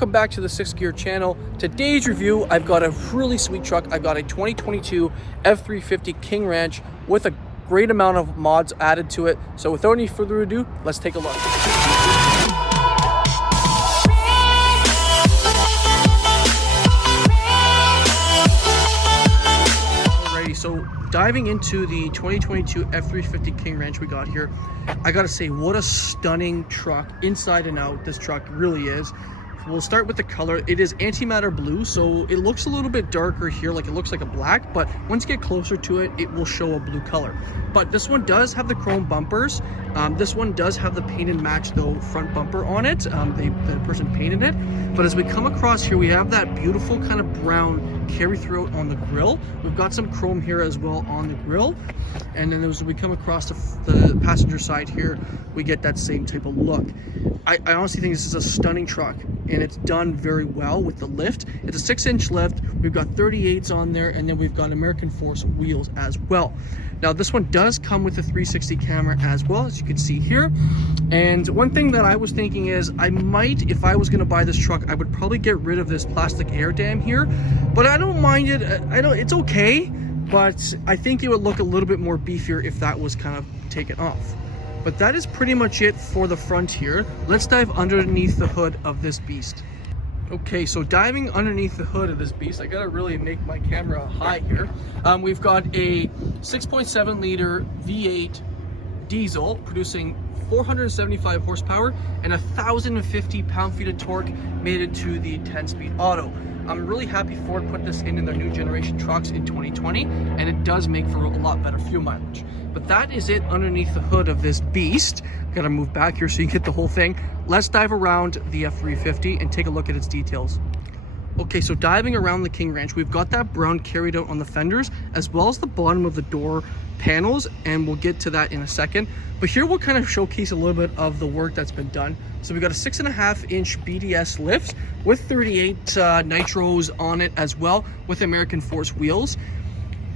welcome back to the 6th Gear channel. Today's review, I've got a really sweet truck. I've got a 2022 F-350 King Ranch with a great amount of mods added to it. So without any further ado, let's take a look. Alrighty, so diving into the 2022 F-350 King Ranch we got here, I gotta say, what a stunning truck, inside and out. This truck really is. We'll start with the color. It is antimatter blue, so it looks a little bit darker here, like it looks like a black, but once you get closer to it, it will show a blue color. But this one does have the chrome bumpers. This one does have the paint and match though front bumper on it. The person painted it. But as we come across here, we have that beautiful kind of brown carry throughout on the grill. We've got some chrome here as well on the grill. And then as we come across the passenger side here, we get that same type of look. I honestly think this is a stunning truck, and it's done very well with the lift. It's a 6-inch lift. We've got 38s on there, and then we've got American Force wheels as well. Now this one does come with a 360 camera as well, as you can see here. And one thing that I was thinking is, I might, if I was going to buy this truck, I would probably get rid of this plastic air dam here. But I don't mind it. It's okay, but I think it would look a little bit more beefier if that was kind of taken off. But that is pretty much it for the front here. Let's dive underneath the hood of this beast. Okay, so diving underneath the hood of this beast, I gotta really make my camera high here. We've got a 6.7 liter V8 diesel producing 475 horsepower and 1,050 pound-feet of torque, made it to the 10-speed auto. I'm really happy Ford put this in their new generation trucks in 2020, and it does make for a lot better fuel mileage. But that is it underneath the hood of this beast. Gotta move back here so you get the whole thing. Let's dive around the F-350 and take a look at its details. Okay, so diving around the King Ranch, we've got that brown carried out on the fenders, as well as the bottom of the door panels, and we'll get to that in a second. But here we'll kind of showcase a little bit of the work that's been done. So we've got a 6.5-inch BDS lift with 38 nitros on it as well, with American Force wheels.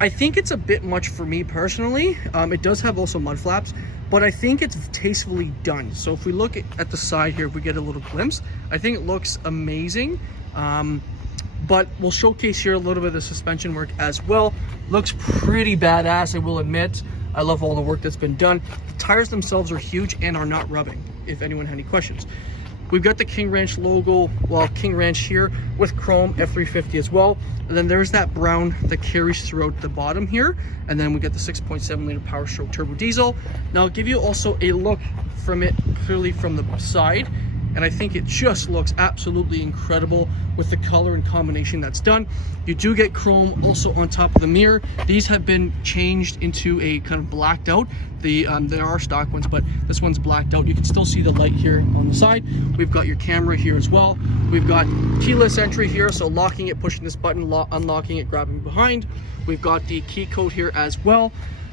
I think it's a bit much for me personally. It does have also mud flaps, but I think it's tastefully done. So if we look at the side here, if we get a little glimpse, I think it looks amazing. But we'll showcase here a little bit of the suspension work as well. Looks pretty badass, I will admit. I love all the work that's been done. The tires themselves are huge and are not rubbing, if anyone had any questions. We've got the King Ranch logo, well, King Ranch here with chrome F-350 as well. And then there's that brown that carries throughout the bottom here. And then we got the 6.7 liter Power Stroke turbo diesel. Now I'll give you also a look from it clearly from the side. And I think it just looks absolutely incredible with the color and combination that's done. You do get chrome also on top of the mirror. These have been changed into a kind of blacked out. There are stock ones, but this one's blacked out. You can still see the light here on the side. We've got your camera here as well. We've got keyless entry here, so locking it, pushing this button, unlocking it, grabbing behind. We've got the key code here as well.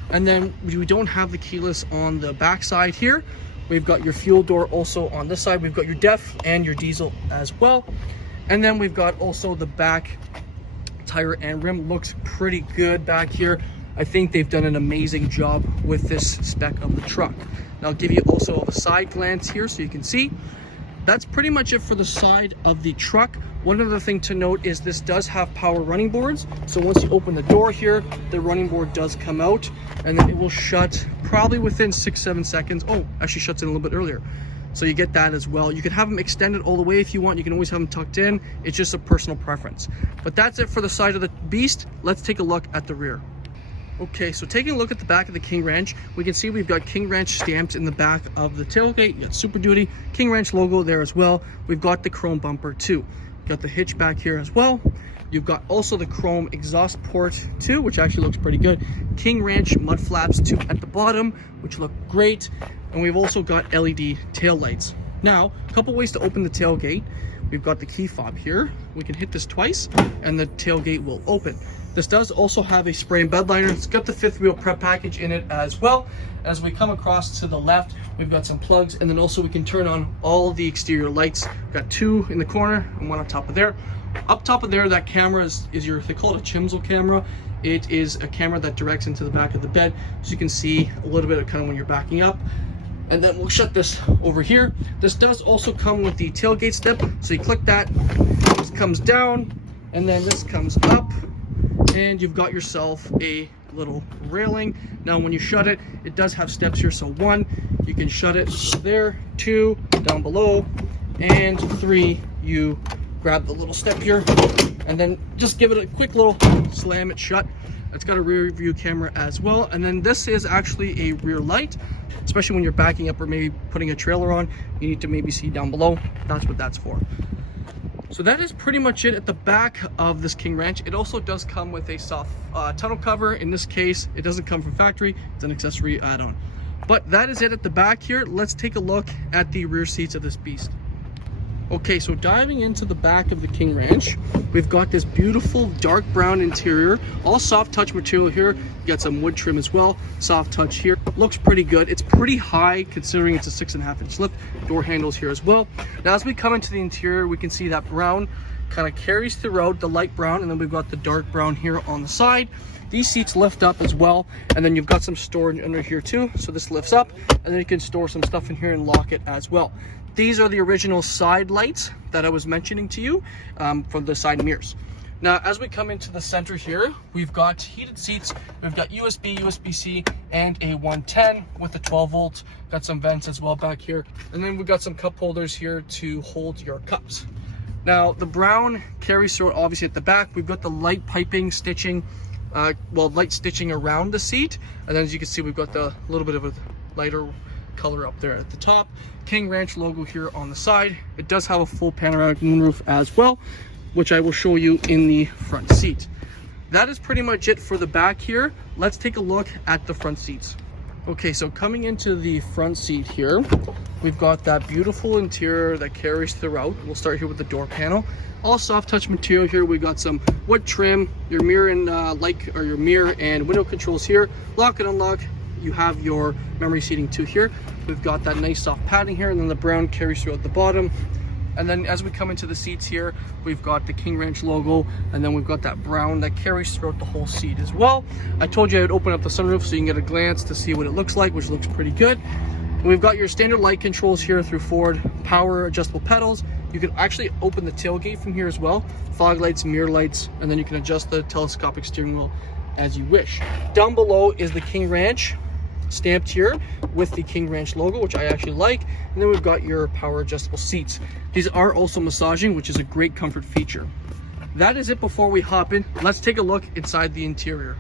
And then we don't have the keyless on the back side here. We've got your fuel door also on this side. We've got your DEF and your diesel as well. And then we've got also the back tire and rim. Looks pretty good back here. I think they've done an amazing job with this spec of the truck. Now I'll give you also a side glance here so you can see. That's pretty much it for the side of the truck. One other thing to note is this does have power running boards. So once you open the door here, the running board does come out, and then it will shut probably within 6-7 seconds. Oh, actually shuts in a little bit earlier. So you get that as well. You can have them extended all the way if you want. You can always have them tucked in. It's just a personal preference. But that's it for the side of the beast. Let's take a look at the rear. Okay, so taking a look at the back of the King Ranch, we can see we've got King Ranch stamped in the back of the tailgate. You got Super Duty, King Ranch logo there as well. We've got the chrome bumper too. Got the hitch back here as well. You've got also the chrome exhaust port too, which actually looks pretty good. King Ranch mud flaps too at the bottom, which look great. And we've also got LED tail lights. Now, a couple ways to open the tailgate. We've got the key fob here. We can hit this twice and the tailgate will open. This does also have a spray and bed liner. It's got the 5th wheel prep package in it as well. As we come across to the left, we've got some plugs, and then also we can turn on all the exterior lights. We've got 2 in the corner and 1 on top of there. Up top of there, that camera is they call it a Chimsel camera. It is a camera that directs into the back of the bed, so you can see a little bit of kind of when you're backing up. And then we'll shut this over here. This does also come with the tailgate step. So you click that, this comes down, and then this comes up, and you've got yourself a little railing. Now when you shut it, it does have steps here. So 1, you can shut it there, 2, down below, and 3, you grab the little step here, and then just give it a quick little slam it shut. It's got a rear view camera as well. And then this is actually a rear light, especially when you're backing up or maybe putting a trailer on, you need to maybe see down below. That's what that's for. So that is pretty much it at the back of this King Ranch. It also does come with a soft tonneau cover. In this case, it doesn't come from factory, it's an accessory add-on. But that is it at the back here. Let's take a look at the rear seats of this beast. Okay, so diving into the back of the King Ranch, we've got this beautiful dark brown interior, all soft touch material here. You got some wood trim as well, soft touch here. Looks pretty good. It's pretty high considering it's a 6.5-inch lift. Door handles here as well. Now as we come into the interior, we can see that brown kind of carries throughout, the light brown, and then we've got the dark brown here on the side. These seats lift up as well, and then you've got some storage under here too. So this lifts up, and then you can store some stuff in here and lock it as well. These are the original side lights that I was mentioning to you from the side mirrors. Now, as we come into the center here, we've got heated seats, we've got USB, USB-C, and a 110 with a 12 volt. Got some vents as well back here. And then we've got some cup holders here to hold your cups. Now, the brown carries through obviously at the back. We've got the light piping stitching, light stitching around the seat. And then as you can see, we've got the little bit of a lighter color up there at the top. King Ranch logo here on the side. It does have a full panoramic moonroof as well, which I will show you in the front seat. That is pretty much it for the back here. Let's take a look at the front seats. Okay, so coming into the front seat here, we've got that beautiful interior that carries throughout. We'll start here with the door panel. All soft touch material here. We got some wood trim, your mirror and your mirror and window controls here. Lock and unlock. You have your memory seating too here. We've got that nice soft padding here, and then the brown carries throughout the bottom. And then as we come into the seats here, we've got the King Ranch logo, and then we've got that brown that carries throughout the whole seat as well. I told you I would open up the sunroof so you can get a glance to see what it looks like, which looks pretty good. And we've got your standard light controls here through Ford, power adjustable pedals. You can actually open the tailgate from here as well, fog lights, mirror lights, and then you can adjust the telescopic steering wheel as you wish. Down below is the King Ranch stamped here with the King Ranch logo, which I actually like. And then we've got your power adjustable seats. These are also massaging, which is a great comfort feature. That is it before we hop in. Let's take a look inside the interior.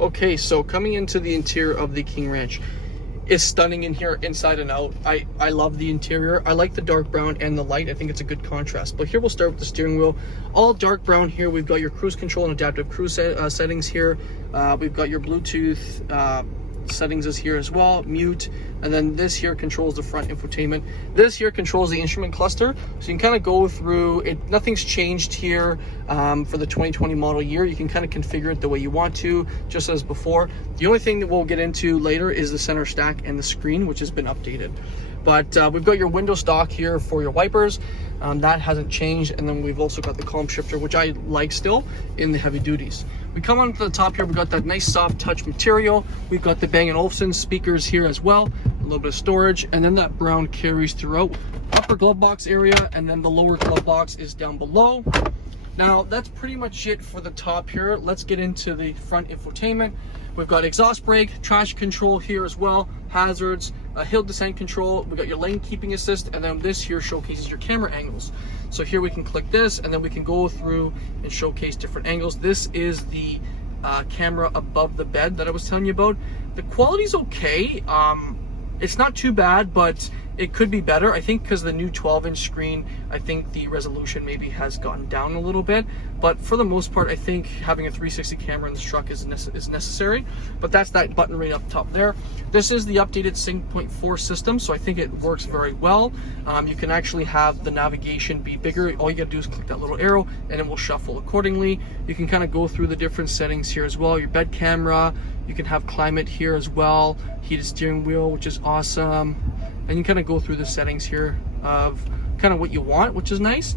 Okay, so coming into the interior of the King Ranch is stunning in here inside and out. I love the interior. I like the dark brown and the light. I think it's a good contrast. But here we'll start with the steering wheel. All dark brown here. We've got your cruise control and adaptive cruise settings here. We've got your Bluetooth settings is here as well, mute, and then this here controls the front infotainment. This here controls the instrument cluster, so you can kind of go through it. Nothing's changed here for the 2020 model year. You can kind of configure it the way you want to, just as before. The only thing that we'll get into later is the center stack and the screen, which has been updated. But we've got your window stock here for your wipers. That hasn't changed. And then we've also got the column shifter, which I like still in the heavy duties. We come on to the top here. We've got that nice soft touch material. We've got the Bang & Olufsen speakers here as well. A little bit of storage. And then that brown carries throughout. Upper glove box area. And then the lower glove box is down below. Now, that's pretty much it for the top here. Let's get into the front infotainment. We've got exhaust brake, traction control here as well, hazards, hill descent control. We've got your lane keeping assist, and then this here showcases your camera angles. So here we can click this, and then we can go through and showcase different angles. This is the camera above the bed that I was telling you about. The quality's okay. It's not too bad, but it could be better. I think because the new 12-inch screen, I think the resolution maybe has gotten down a little bit. But for the most part, I think having a 360 camera in this truck is necessary. But that's that button right up top there. This is the updated Sync.4 system, so I think it works very well. You can actually have the navigation be bigger. All you gotta do is click that little arrow and it will shuffle accordingly. You can kind of go through the different settings here as well. Your bed camera, you can have climate here as well, heated steering wheel, which is awesome. And you kind of go through the settings here of kind of what you want, which is nice.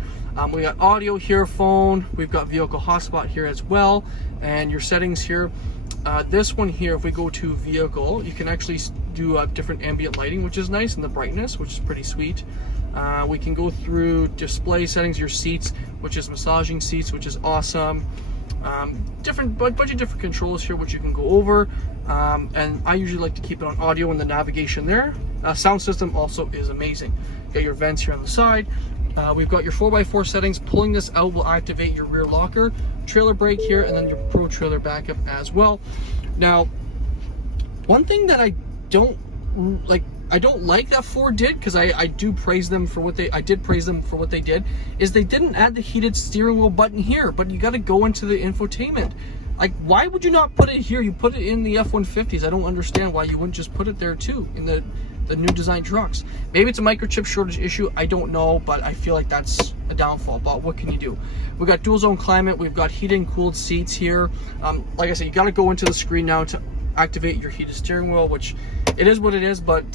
We got audio here, phone, we've got vehicle hotspot here as well, and your settings here. This one here, if we go to vehicle, you can actually do different ambient lighting, which is nice, and the brightness, which is pretty sweet. We can go through display settings, your seats, which is massaging seats, which is awesome. Bunch of different controls here, which you can go over. And I usually like to keep it on audio and the navigation there. Sound system also is amazing. Got your vents here on the side. We've got your 4x4 settings. Pulling this out will activate your rear locker, trailer brake here, and then your pro trailer backup as well. Now, one thing that I don't like that Ford did, because I did praise them for what they did, is they didn't add the heated steering wheel button here, but you got to go into the infotainment. Like, why would you not put it here? You put it in the F-150s. I don't understand why you wouldn't just put it there too in the new design trucks. Maybe it's a microchip shortage issue, I don't know, but I feel like that's a downfall. But what can you do? We've got dual zone climate, we've got heated and cooled seats here. Like I said, you got to go into the screen now to activate your heated steering wheel, which it is what it is, but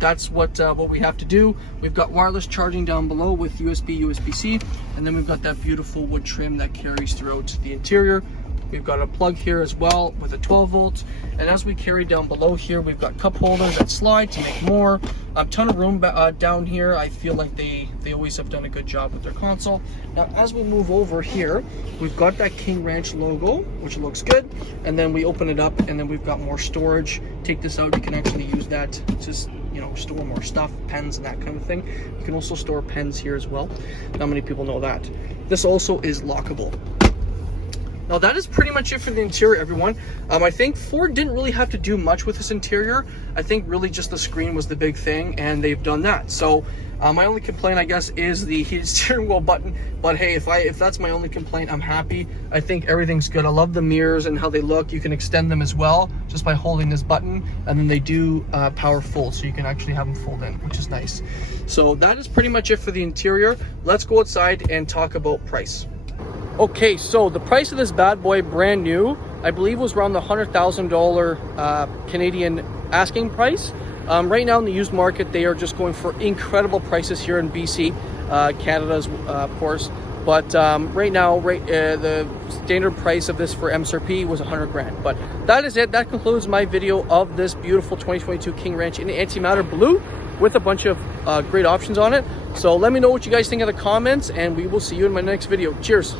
that's what we have to do. We've got wireless charging down below with USB, USB-C, and then we've got that beautiful wood trim that carries throughout the interior. We've got a plug here as well with a 12 volt. And as we carry down below here, we've got cup holders that slide to make more. A ton of room down here. I feel like they always have done a good job with their console. Now, as we move over here, we've got that King Ranch logo, which looks good. And then we open it up, and then we've got more storage. Take this out, you can actually use that to, store more stuff, pens and that kind of thing. You can also store pens here as well. Not many people know that. This also is lockable. Now that is pretty much it for the interior, everyone. I think Ford didn't really have to do much with this interior. I think really just the screen was the big thing, and they've done that. So my only complaint, I guess, is the heated steering wheel button. But hey, if that's my only complaint, I'm happy. I think everything's good. I love the mirrors and how they look. You can extend them as well just by holding this button, and then they do power fold, so you can actually have them fold in, which is nice. So that is pretty much it for the interior. Let's go outside and talk about price. Okay, so the price of this bad boy, brand new, I believe was around the $100,000 Canadian asking price. Right now in the used market, they are just going for incredible prices here in BC, Canada's of course. But right now, the standard price of this for MSRP was 100 grand. But that is it. That concludes my video of this beautiful 2022 King Ranch in Antimatter Blue with a bunch of great options on it. So let me know what you guys think in the comments, and we will see you in my next video. Cheers.